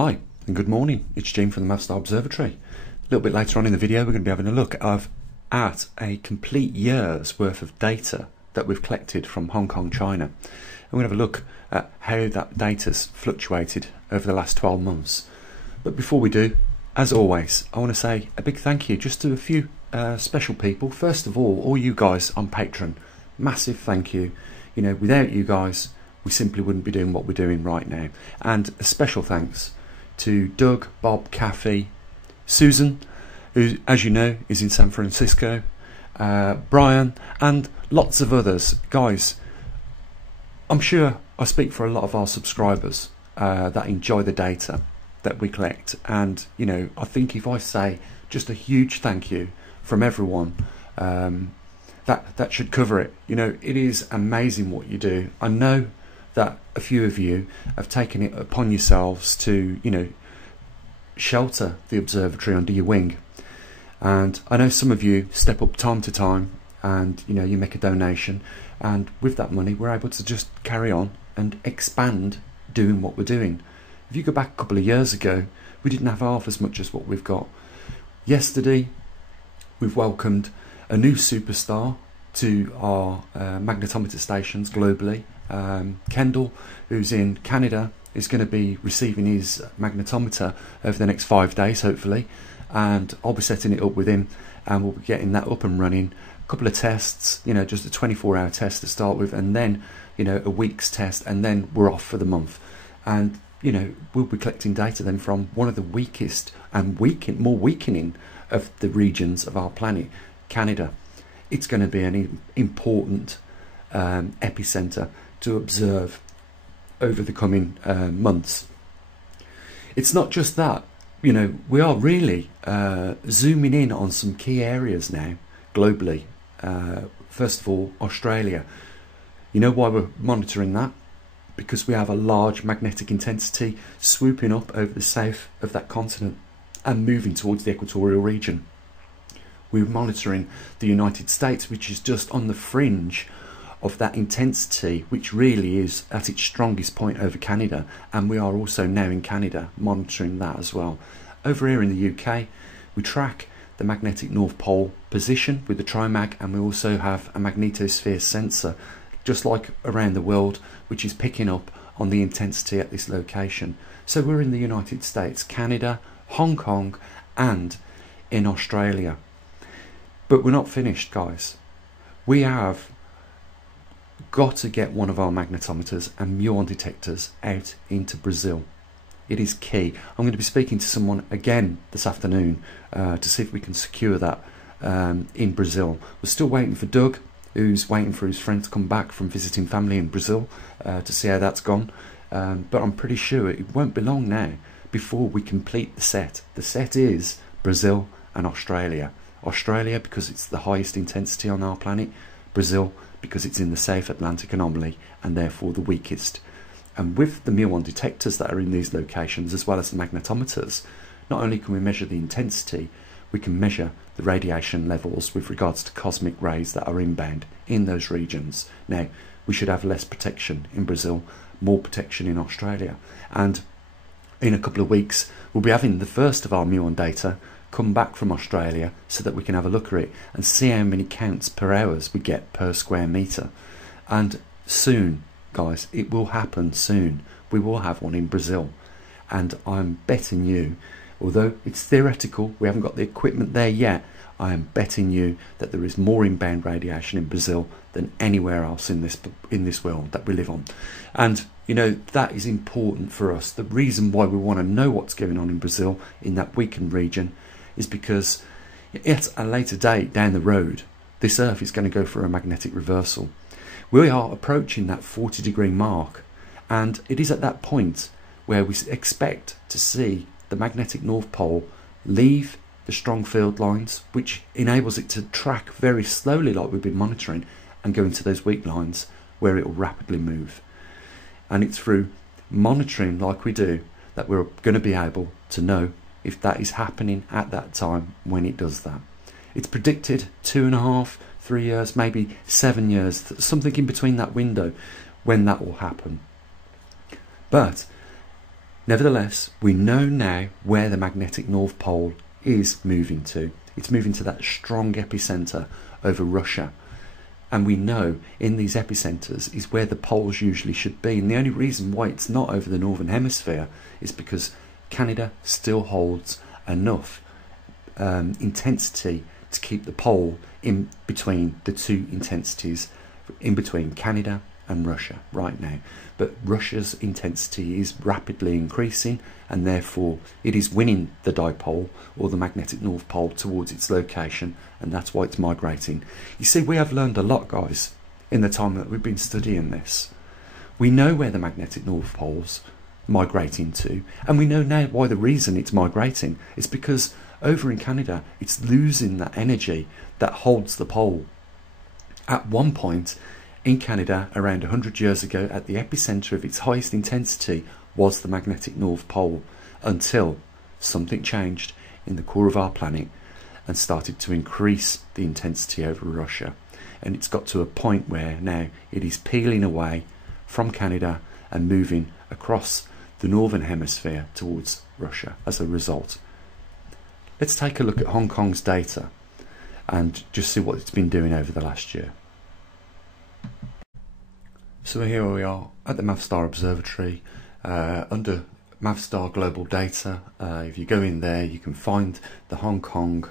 Hi and good morning, it's Jim from the Maverickstar Observatory. A little bit later on in the video we're going to be having a look at a complete year's worth of data that we've collected from Hong Kong, China. And we're going to have a look at how that data's fluctuated over the last 12 months. But before we do, as always, I want to say a big thank you just to a few special people. First of all you guys on Patreon, massive thank you. You know, without you guys we simply wouldn't be doing what we're doing right now. And a special thanks to Doug, Bob, Kathy, Susan, who, as you know, is in San Francisco, Brian, and lots of others. Guys, I'm sure I speak for a lot of our subscribers that enjoy the data that we collect. And, you know, I think if I say just a huge thank you from everyone, that should cover it. You know, it is amazing what you do. I know that a few of you have taken it upon yourselves to, you know, shelter the observatory under your wing. And I know some of you step up time to time and, you know, you make a donation, and with that money we're able to just carry on and expand doing what we're doing. If you go back a couple of years ago, we didn't have half as much as what we've got. Yesterday we've welcomed a new superstar to our magnetometer stations globally. Kendall, who's in Canada, is going to be receiving his magnetometer over the next 5 days hopefully, and I'll be setting it up with him and we'll be getting that up and running. A couple of tests, you know, just a 24-hour test to start with, and then, you know, a week's test, and then we're off for the month. And, you know, we'll be collecting data then from one of the weakest and more weakening of the regions of our planet, Canada. It's going to be an important epicenter to observe over the coming months. It's not just that, you know, we are really zooming in on some key areas now globally. First of all, Australia. You know why we're monitoring that? Because we have a large magnetic intensity swooping up over the south of that continent and moving towards the equatorial region. We're monitoring the United States, which is just on the fringe of that intensity, which really is at its strongest point over Canada, and we are also now in Canada monitoring that as well. Over here in the UK, we track the magnetic North Pole position with the TriMag, and we also have a magnetosphere sensor, just like around the world, which is picking up on the intensity at this location. So we're in the United States, Canada, Hong Kong, and in Australia. But we're not finished, guys. We have got to get one of our magnetometers and muon detectors out into Brazil. It is key. I'm going to be speaking to someone again this afternoon to see if we can secure that in Brazil. We're still waiting for Doug, who's waiting for his friend to come back from visiting family in Brazil to see how that's gone. But I'm pretty sure it won't be long now before we complete the set. The set is Brazil and Australia. Australia because it's the highest intensity on our planet, Brazil because it's in the South Atlantic anomaly and therefore the weakest. And with the muon detectors that are in these locations, as well as the magnetometers, not only can we measure the intensity, we can measure the radiation levels with regards to cosmic rays that are inbound in those regions. Now, we should have less protection in Brazil, more protection in Australia. And in a couple of weeks, we'll be having the first of our muon data come back from Australia so that we can have a look at it and see how many counts per hours we get per square meter. And soon, guys, it will happen soon. We will have one in Brazil, and I'm betting you, although it's theoretical, we haven't got the equipment there yet, I am betting you that there is more inbound radiation in Brazil than anywhere else in this world that we live on. And you know, that is important for us. The reason why we want to know what's going on in Brazil, in that weakened region, is because at a later date down the road, this Earth is going to go for a magnetic reversal. We are approaching that 40-degree mark, and it is at that point where we expect to see the magnetic North Pole leave the strong field lines, which enables it to track very slowly like we've been monitoring, and go into those weak lines where it will rapidly move. And it's through monitoring like we do that we're going to be able to know if that is happening at that time when it does that. It's predicted 2.5, 3 years, maybe 7 years, something in between that window when that will happen. But Nevertheless, we know now where the magnetic North Pole is moving to. It's moving to that strong epicenter over Russia. And we know in these epicenters is where the poles usually should be. And the only reason why it's not over the northern hemisphere is because Canada still holds enough intensity to keep the pole in between the two intensities, in between Canada and Russia right now. But Russia's intensity is rapidly increasing, and therefore it is winning the dipole or the magnetic North Pole towards its location, and that's why it's migrating. You see, we have learned a lot, guys, in the time that we've been studying this. We know where the magnetic North Pole's migrating to, and we know now why the reason it's migrating is because over in Canada it's losing that energy that holds the pole. At one point in Canada, around 100 years ago, at the epicenter of its highest intensity was the magnetic North Pole, until something changed in the core of our planet and started to increase the intensity over Russia. And it's got to a point where now it is peeling away from Canada and moving across the northern hemisphere towards Russia as a result. Let's take a look at Hong Kong's data and just see what it's been doing over the last year. So here we are at the maverickstar Observatory under maverickstar Global Data. If you go in there, you can find the Hong Kong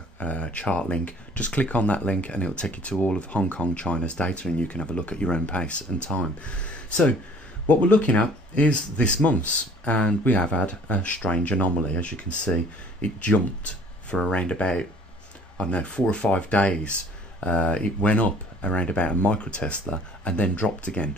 chart link. Just click on that link and it'll take you to all of Hong Kong, China's data, and you can have a look at your own pace and time. So what we're looking at is this month's, and we have had a strange anomaly. As you can see, it jumped for around about, I don't know, 4 or 5 days. It went up around about a microtesla and then dropped again.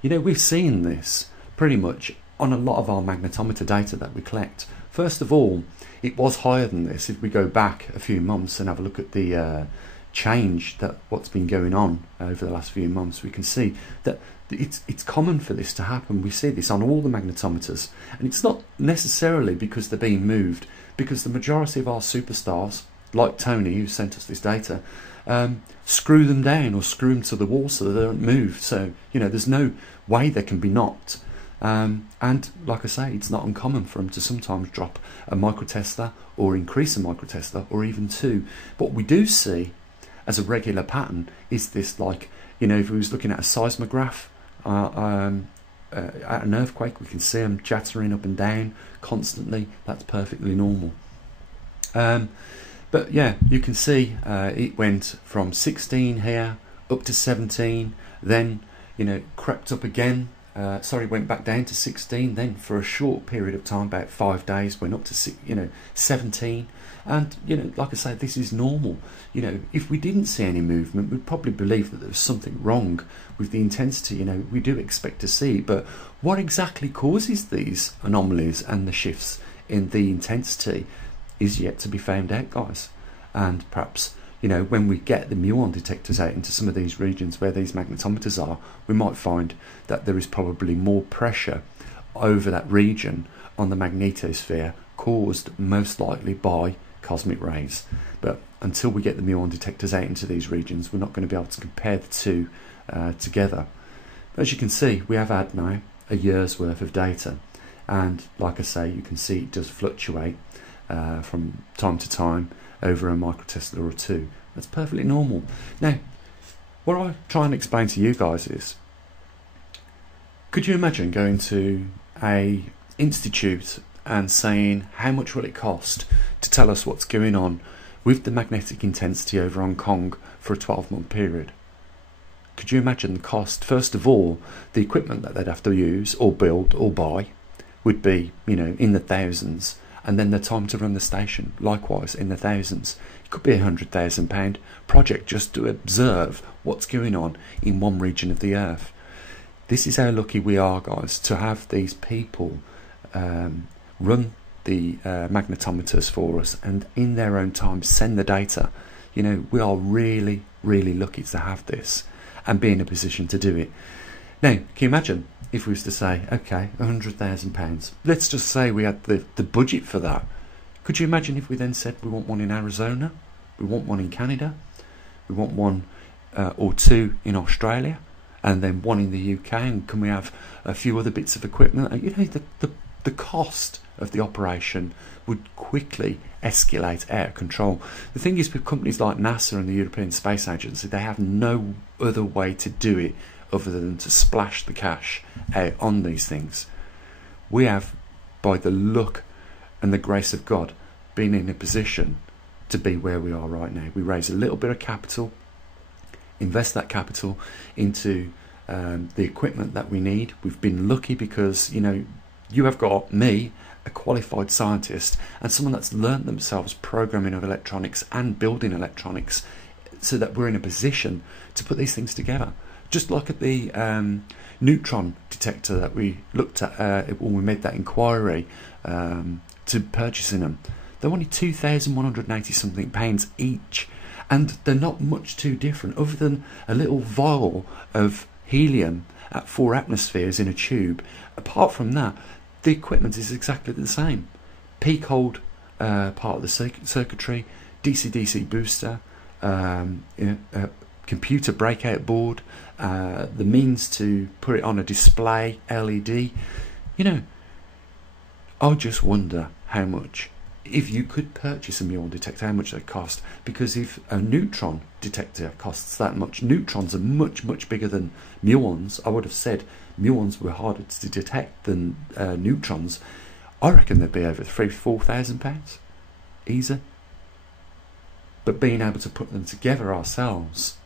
You know, we've seen this pretty much on a lot of our magnetometer data that we collect. First of all, it was higher than this. If we go back a few months and have a look at the change that what's been going on over the last few months, we can see that it's common for this to happen. We see this on all the magnetometers, and it's not necessarily because they're being moved, because the majority of our superstars, like Tony, who sent us this data, screw them down or screw them to the wall so they don't move. So, you know, there's no way they can be knocked. And like I say, it's not uncommon for them to sometimes drop a microtesla or increase a microtesla or even 2. What we do see as a regular pattern is this, like, you know, if we was looking at a seismograph at an earthquake, we can see them jattering up and down constantly. That's perfectly normal. But yeah, you can see it went from 16 here up to 17, then, you know, crept up again. Went back down to 16, then for a short period of time, about 5 days, went up to 17. And, you know, like I say, this is normal. You know, if we didn't see any movement, we'd probably believe that there was something wrong with the intensity. You know, we do expect to see, but what exactly causes these anomalies and the shifts in the intensity is yet to be found out, guys. And perhaps, you know, when we get the muon detectors out into some of these regions where these magnetometers are, we might find that there is probably more pressure over that region on the magnetosphere, caused most likely by cosmic rays. But until we get the muon detectors out into these regions, we're not going to be able to compare the two together. But as you can see, we have had now a year's worth of data, and like I say, you can see it does fluctuate from time to time over a microtesla or 2. That's perfectly normal. Now, what I try and explain to you guys is, could you imagine going to a institute and saying, how much will it cost to tell us what's going on with the magnetic intensity over Hong Kong for a 12-month period? Could you imagine the cost? First of all, the equipment that they'd have to use or build or buy would be, you know, in the thousands. And then the time to run the station, likewise, in the thousands. It could be £100,000 project just to observe what's going on in one region of the Earth. This is how lucky we are, guys, to have these people run the magnetometers for us and in their own time send the data. You know, we are really, really lucky to have this and be in a position to do it. Now, can you imagine if we was to say, okay, £100,000, let's just say we had the budget for that. Could you imagine if we then said we want one in Arizona, we want one in Canada, we want one or 2 in Australia, and then one in the UK, and can we have a few other bits of equipment? You know, the the cost of the operation would quickly escalate out of control. The thing is, with companies like NASA and the European Space Agency, they have no other way to do it other than to splash the cash out on these things. We have, by the luck and the grace of God, been in a position to be where we are right now. We raise a little bit of capital, invest that capital into the equipment that we need. We've been lucky because, you know, you have got me, a qualified scientist, and someone that's learnt themselves programming of electronics and building electronics, so that we're in a position to put these things together. Just like at the neutron detector that we looked at when we made that inquiry to purchasing them. They're only £2,180 something each, and they're not much too different, other than a little vial of helium at 4 atmospheres in a tube. Apart from that, the equipment is exactly the same. Peak hold part of the circuitry, DC-DC booster, computer breakout board, the means to put it on a display LED. You know, I just wonder how much, if you could purchase a muon detector, how much they cost. Because if a neutron detector costs that much, neutrons are much, much bigger than muons. I would have said muons were harder to detect than neutrons. I reckon they'd be over £3,000–4,000 easy. But being able to put them together ourselves,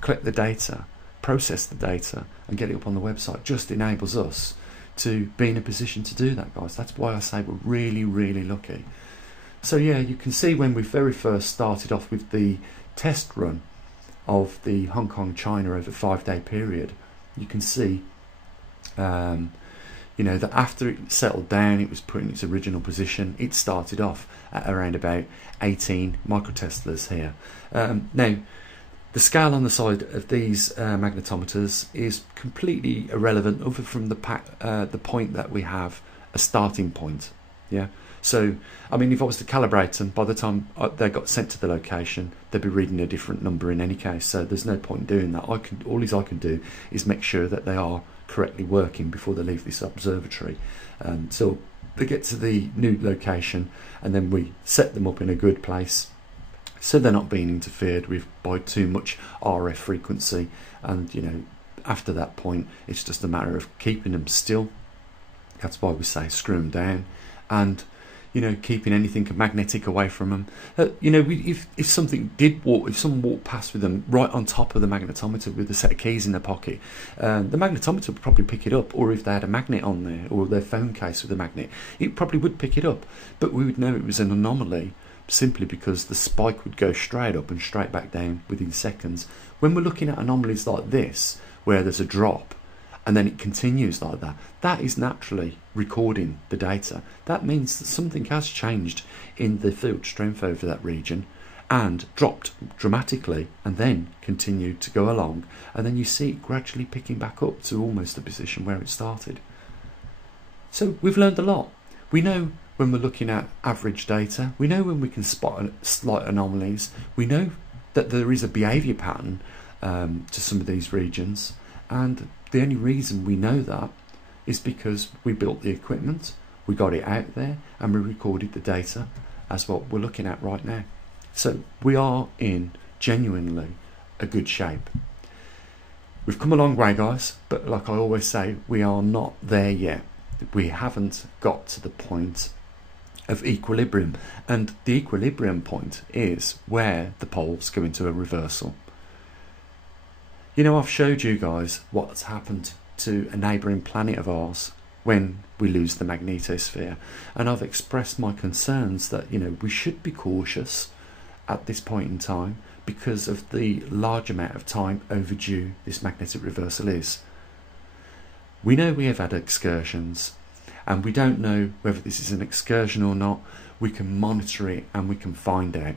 collect the data, process the data, and get it up on the website just enables us to be in a position to do that, guys. That's why I say we're really, really lucky. So yeah, you can see when we very first started off with the test run of the Hong Kong China over a 5-day period, you can see you know, that after it settled down, it was put in its original position. It started off at around about 18 microteslas here. Now, the scale on the side of these magnetometers is completely irrelevant, other from the point that we have a starting point. Yeah. So, I mean, if I was to calibrate them, by the time they got sent to the location, they'd be reading a different number in any case. So there's no point in doing that. All I can do is make sure that they are correctly working before they leave this observatory. So they get to the new location, and then we set them up in a good place, so they're not being interfered with by too much RF frequency. And you know, after that point, it's just a matter of keeping them still. That's why we say screw them down, and you know, keeping anything magnetic away from them. You know, if something did walk, if someone walked past with them right on top of the magnetometer with a set of keys in their pocket, the magnetometer would probably pick it up. Or if they had a magnet on there, or their phone case with a magnet, it probably would pick it up. But we would know it was an anomaly simply because the spike would go straight up and straight back down within seconds. When we're looking at anomalies like this, where there's a drop and then it continues like that, that is naturally recording the data. That means that something has changed in the field strength over that region and dropped dramatically, and then continued to go along, and then you see it gradually picking back up to almost the position where it started. So we've learned a lot. We know when we're looking at average data, we know when we can spot slight anomalies, we know that there is a behaviour pattern to some of these regions, and the only reason we know that is because we built the equipment, we got it out there, and we recorded the data as what we're looking at right now. So we are in genuinely a good shape. We've come a long way, guys, but like I always say, we are not there yet. We haven't got to the point of equilibrium, and the equilibrium point is where the poles go into a reversal. You know, I've showed you guys what's happened to a neighbouring planet of ours when we lose the magnetosphere, and I've expressed my concerns that, you know, we should be cautious at this point in time because of the large amount of time overdue this magnetic reversal is. We know we have had excursions, and we don't know whether this is an excursion or not. We can monitor it and we can find out.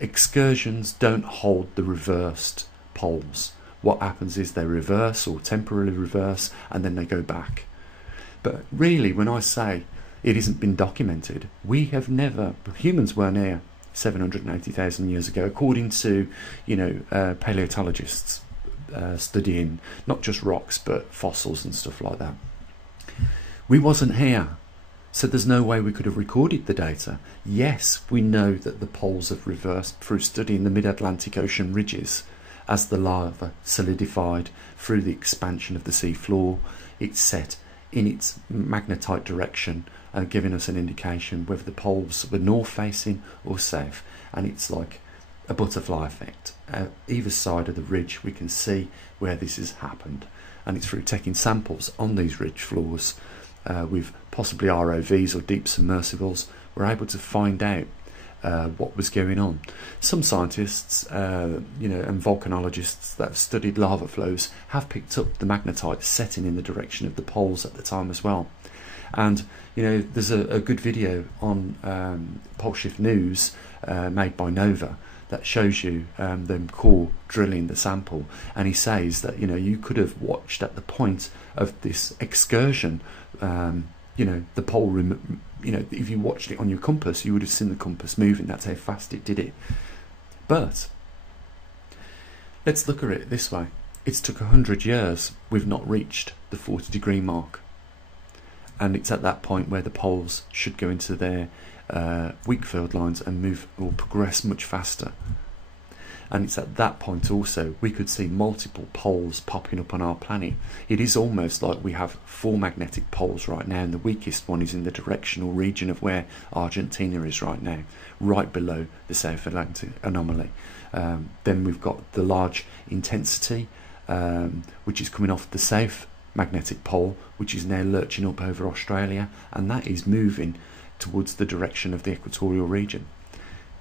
Excursions don't hold the reversed poles. What happens is they reverse or temporarily reverse, and then they go back. But really, when I say it hasn't been documented, we have never, humans weren't here 780,000 years ago, according to, you know, paleontologists studying not just rocks but fossils and stuff like that. We wasn't here So there's no way we could have recorded the data. Yes, we know that the poles have reversed through studying the mid-Atlantic Ocean ridges as the lava solidified through the expansion of the sea floor. It's set in its magnetite direction and giving us an indication whether the poles were north facing or south, and it's like a butterfly effect. Either side of the ridge we can see where this has happened, and it's through taking samples on these ridge floors with possibly ROVs or deep submersibles we're able to find out what was going on. Some scientists and volcanologists that have studied lava flows have picked up the magnetite setting in the direction of the poles at the time as well. And there's a good video on Pole Shift News made by Nova that shows you them core drilling the sample, and he says that you could have watched at the point of this excursion the pole if you watched it on your compass, you would have seen the compass moving. That's how fast it did it. But let's look at it this way. It's took 100 years. We've not reached the 40-degree mark, and it's at that point where the poles should go into their weak field lines and move or progress much faster. And it's at that point also we could see multiple poles popping up on our planet. It is almost like we have 4 magnetic poles right now, and the weakest one is in the directional region of where Argentina is right now, right below the South Atlantic anomaly. Then we've got the large intensity which is coming off the south magnetic pole, which is now lurching up over Australia, and that is moving towards the direction of the equatorial region.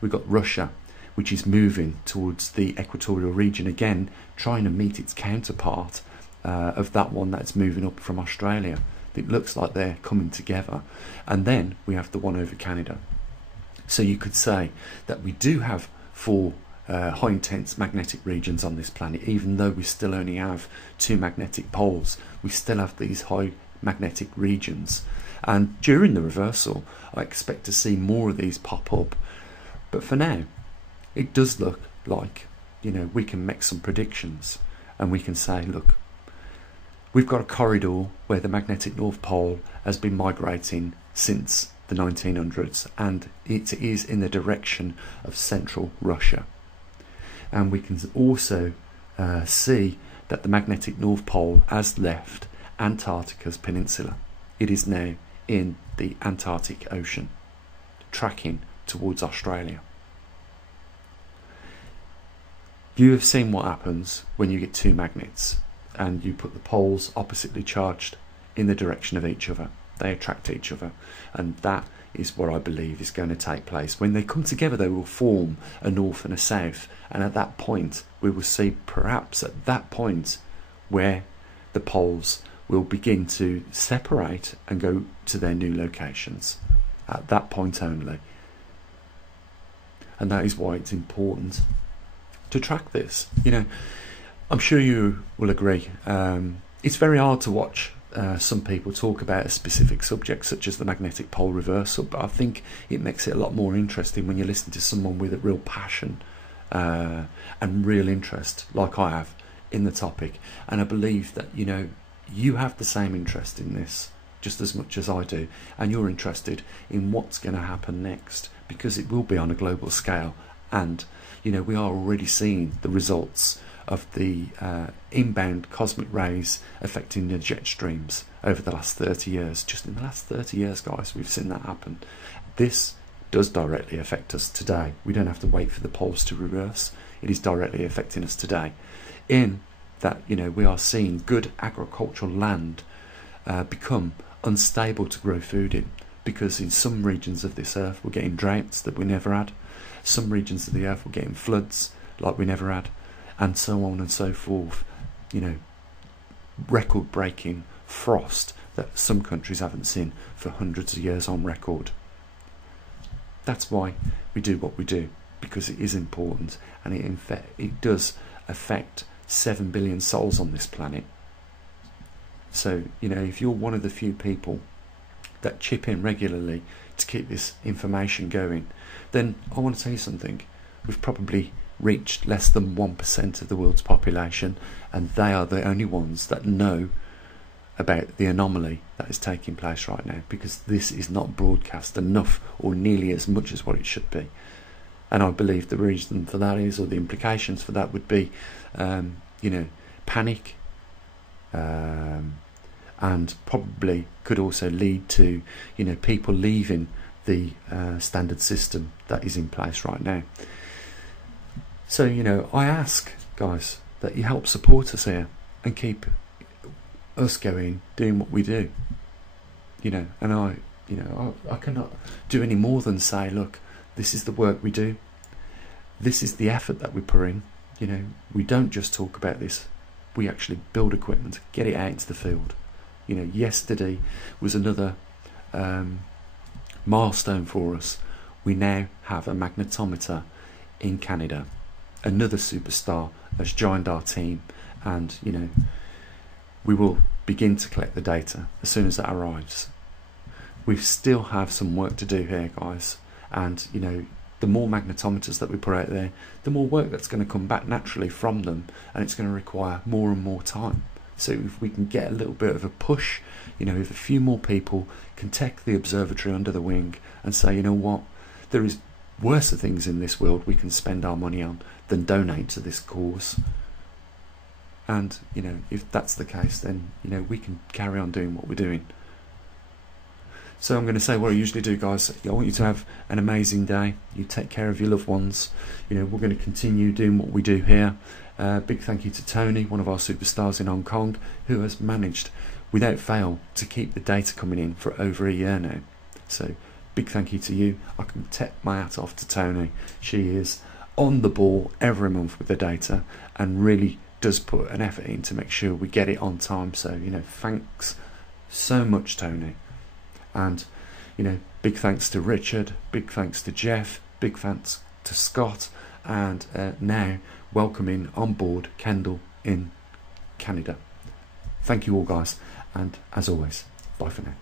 We've got Russia, which is moving towards the equatorial region again, trying to meet its counterpart of that one that's moving up from Australia. It looks like they're coming together. And then we have the one over Canada. So you could say that we do have 4 high intense magnetic regions on this planet. Even though we still only have 2 magnetic poles, we still have these high magnetic regions. And during the reversal I expect to see more of these pop up, but for now it does look like we can make some predictions, and we can say, look, we've got a corridor where the magnetic North Pole has been migrating since the 1900s, and it is in the direction of central Russia. And we can also see that the magnetic North Pole has left Antarctica's peninsula. It is now in the Antarctic Ocean, tracking towards Australia. You have seen what happens when you get 2 magnets and you put the poles oppositely charged in the direction of each other. They attract each other, and that is what I believe is going to take place. When they come together, they will form a north and a south, and at that point we will see, perhaps at that point, where the poles will begin to separate and go to their new locations. At that point only. And that is why it's important to track this. I'm sure you will agree. It's very hard to watch some people talk about a specific subject such as the magnetic pole reversal, but I think it makes it a lot more interesting when you listen to someone with a real passion and real interest, like I have, in the topic. And I believe that you have the same interest in this just as much as I do, and you're interested in what's going to happen next, because it will be on a global scale. And we are already seeing the results of the inbound cosmic rays affecting the jet streams over the last 30 years. Just in the last 30 years, guys, we've seen that happen. This does directly affect us today. We don't have to wait for the poles to reverse. It is directly affecting us today, in that we are seeing good agricultural land become unstable to grow food in, because in some regions of this earth we're getting droughts that we never had. Some regions of the earth we're getting floods like we never had, and so on and so forth. Record-breaking frost that some countries haven't seen for hundreds of years on record. That's why we do what we do, because it is important, and it does affect 7 billion souls on this planet. So if you're one of the few people that chip in regularly to keep this information going, then I want to tell you something. We've probably reached less than 1% of the world's population, and they are the only ones that know about the anomaly that is taking place right now, because this is not broadcast enough or nearly as much as what it should be. And I believe the reason for that is, or the implications for that would be, you know, panic, and probably could also lead to, you know, people leaving the standard system that is in place right now. So, you know, I ask, guys, that you help support us here and keep us going, doing what we do. You know, and I cannot do any more than say, look, this is the work we do. This is the effort that we put in. You know, we don't just talk about this. We actually build equipment, get it out into the field. You know, yesterday was another milestone for us. We now have a magnetometer in Canada. Another superstar has joined our team, and you know, we will begin to collect the data as soon as that arrives. We still have some work to do here, guys, and you know, the more magnetometers that we put out there, the more work that's going to come back naturally from them, and it's going to require more and more time. So if we can get a little bit of a push, you know, if a few more people can take the observatory under the wing and say, you know what, there is worse things in this world we can spend our money on than donate to this cause. And, you know, if that's the case, then, you know, we can carry on doing what we're doing. So I'm going to say what I usually do, guys. I want you to have an amazing day. You take care of your loved ones. You know, we're going to continue doing what we do here. Big thank you to Tony, one of our superstars in Hong Kong, who has managed, without fail, to keep the data coming in for over a year now. So big thank you to you. I can tip my hat off to Tony. She is on the ball every month with the data and really does put an effort in to make sure we get it on time. So, you know, thanks so much, Tony. And, you know, big thanks to Richard, big thanks to Jeff, big thanks to Scott, and now welcoming on board Kendall in Canada. Thank you all, guys, and as always, bye for now.